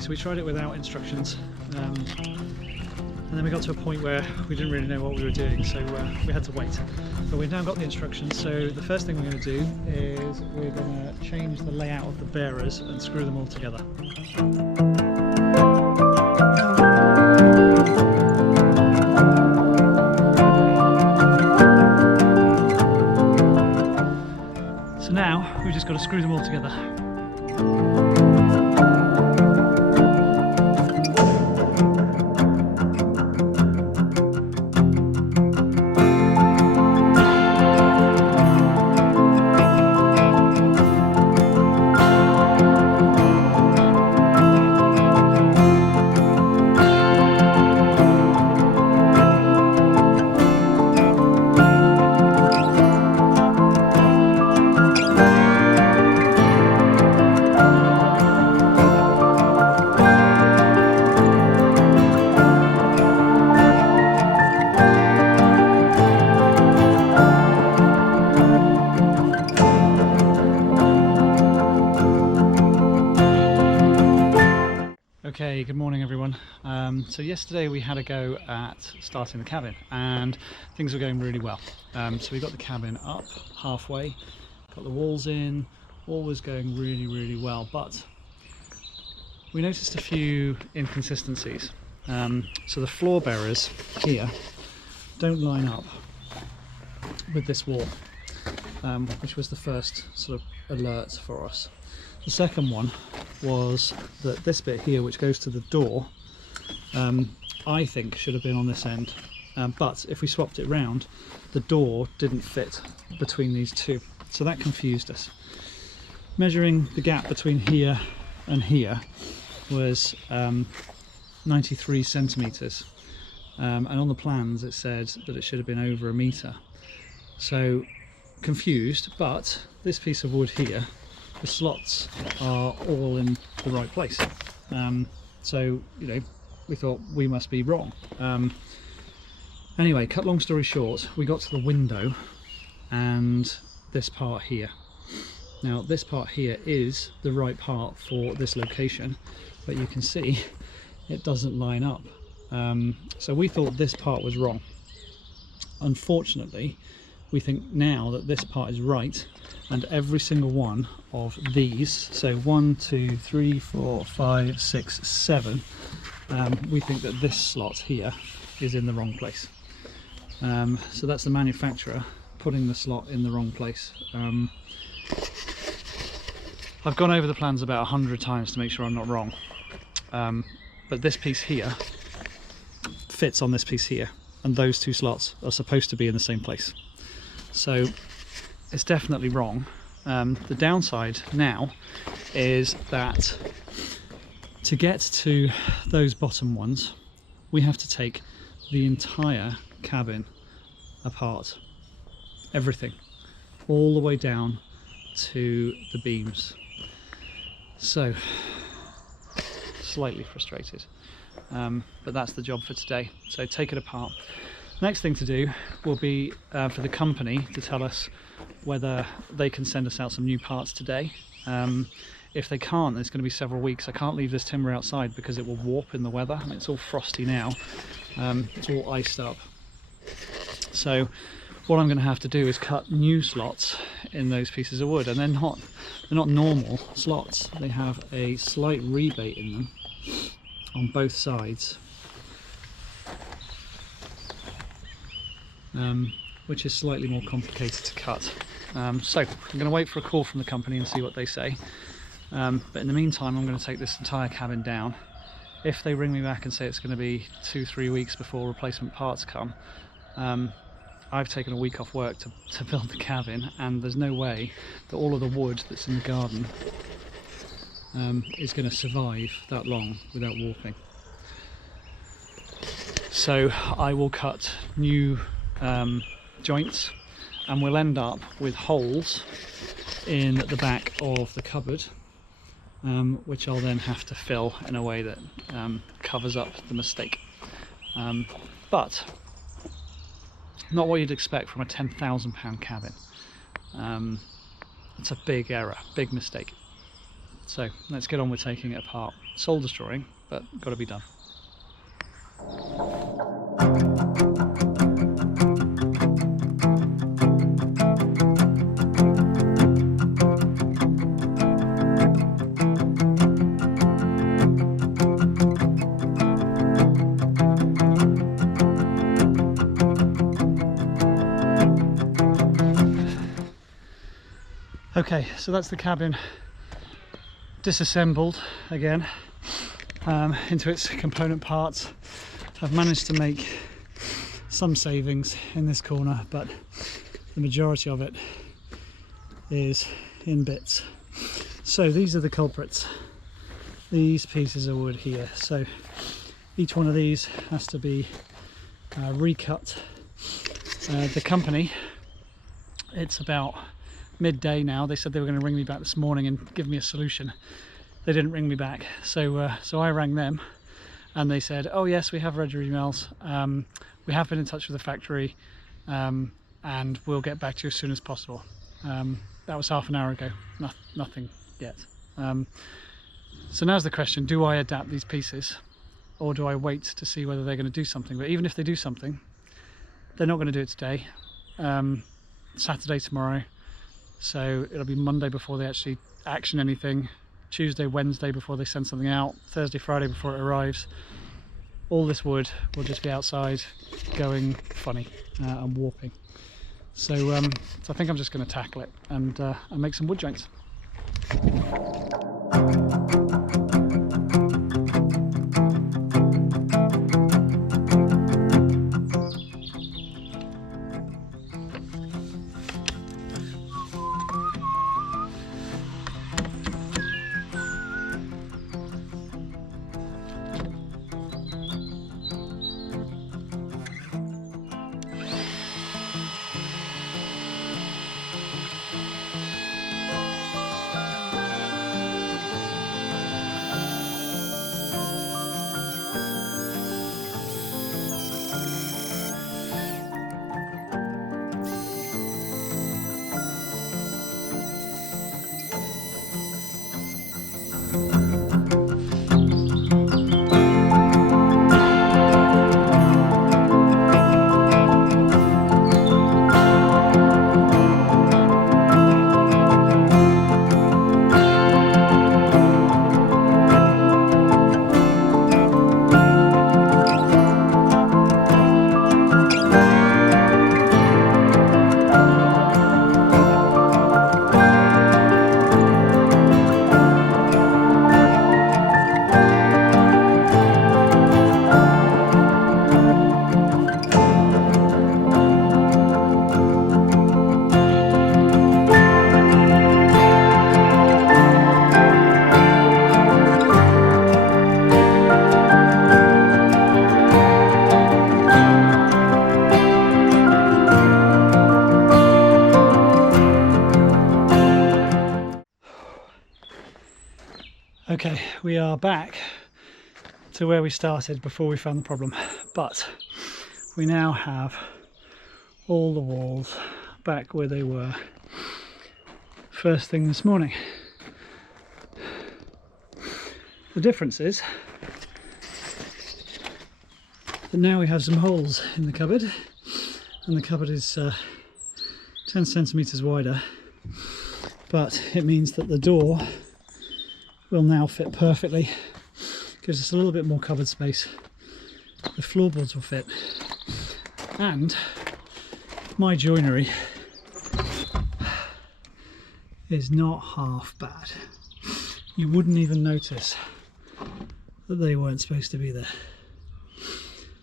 so we tried it without instructions, and then we got to a point where we didn't really know what we were doing, so we had to wait. But we've now got the instructions, so the first thing we're going to do is we're going to change the layout of the bearers and screw them all together. So now we've just got to screw them all together. Okay, good morning everyone. So yesterday we had a go at starting the cabin and things were going really well. So we got the cabin up halfway, got the walls in, all was going really well, but we noticed a few inconsistencies. So the floor bearers here don't line up with this wall, which was the first sort of alert for us. The second one was that this bit here, which goes to the door, I think should have been on this end, but if we swapped it round, the door didn't fit between these two, so that confused us. Measuring the gap between here and here was 93 centimetres, and on the plans it said that it should have been over a metre. So confused, but this piece of wood here, the slots are all in the right place. So, you know, we thought we must be wrong. Anyway, cut long story short, we got to the window and this part here. Now, this part here is the right part for this location, but you can see it doesn't line up. So we thought this part was wrong. Unfortunately, we think now that this part is right, and every single one of these, so 1, 2, 3, 4, 5, 6, 7, we think that this slot here is in the wrong place. So that's the manufacturer putting the slot in the wrong place. I've gone over the plans about 100 times to make sure I'm not wrong, but this piece here fits on this piece here, and those two slots are supposed to be in the same place. So it's definitely wrong. The downside now is that to get to those bottom ones, we have to take the entire cabin apart, everything, all the way down to the beams. So slightly frustrated, but that's the job for today. So take it apart. Next thing to do will be for the company to tell us whether they can send us out some new parts today. If they can't, it's going to be several weeks. I can't leave this timber outside because it will warp in the weather. I mean, it's all frosty now. It's all iced up. So what I'm going to have to do is cut new slots in those pieces of wood, and they're not normal slots. They have a slight rebate in them on both sides. Which is slightly more complicated to cut. So I'm going to wait for a call from the company and see what they say. But in the meantime, I'm going to take this entire cabin down. If they ring me back and say it's going to be 2-3 weeks before replacement parts come, I've taken a week off work to build the cabin, and there's no way that all of the wood that's in the garden is going to survive that long without warping. So I will cut new joints, and we'll end up with holes in the back of the cupboard, which I'll then have to fill in a way that covers up the mistake. But not what you'd expect from a £10,000 cabin. It's a big error, big mistake. So let's get on with taking it apart. Soul destroying, but got to be done. Okay, so that's the cabin disassembled again into its component parts. I've managed to make some savings in this corner, but the majority of it is in bits. So these are the culprits. These pieces of wood here. So each one of these has to be recut. The company, it's about midday now. They said they were going to ring me back this morning and give me a solution. They didn't ring me back, so I rang them and they said, oh yes, we have read your emails, we have been in touch with the factory, and we'll get back to you as soon as possible. That was half an hour ago. Nothing yet. So now's the question, do I adapt these pieces or do I wait to see whether they're going to do something? But even if they do something, they're not going to do it today. Saturday tomorrow, so it'll be Monday before they actually action anything, Tuesday, Wednesday before they send something out, Thursday, Friday before it arrives. All this wood will just be outside going funny and warping. So I think I'm just going to tackle it and make some wood joints. Okay, we are back to where we started before we found the problem, but we now have all the walls back where they were first thing this morning. The difference is that now we have some holes in the cupboard, and the cupboard is 10 centimeters wider, but it means that the door will now fit perfectly. Gives us a little bit more cupboard space. The floorboards will fit, and my joinery is not half bad. You wouldn't even notice that they weren't supposed to be there.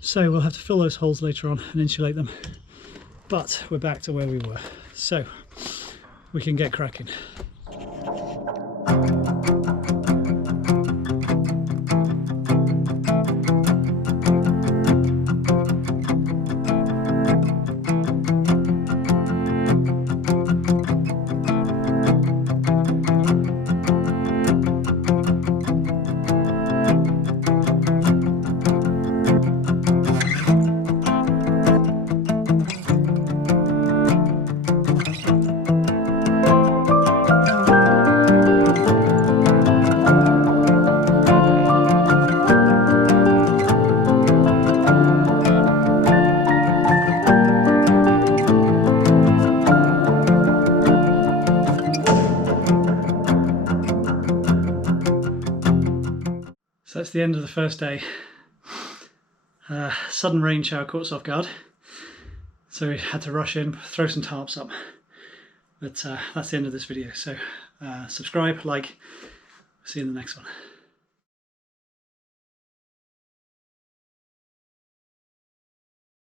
So we'll have to fill those holes later on and insulate them, but we're back to where we were, so we can get cracking. that's the end of the first day. Sudden rain shower caught us off guard, so we had to rush in, throw some tarps up. But that's the end of this video. So subscribe, like, see you in the next one.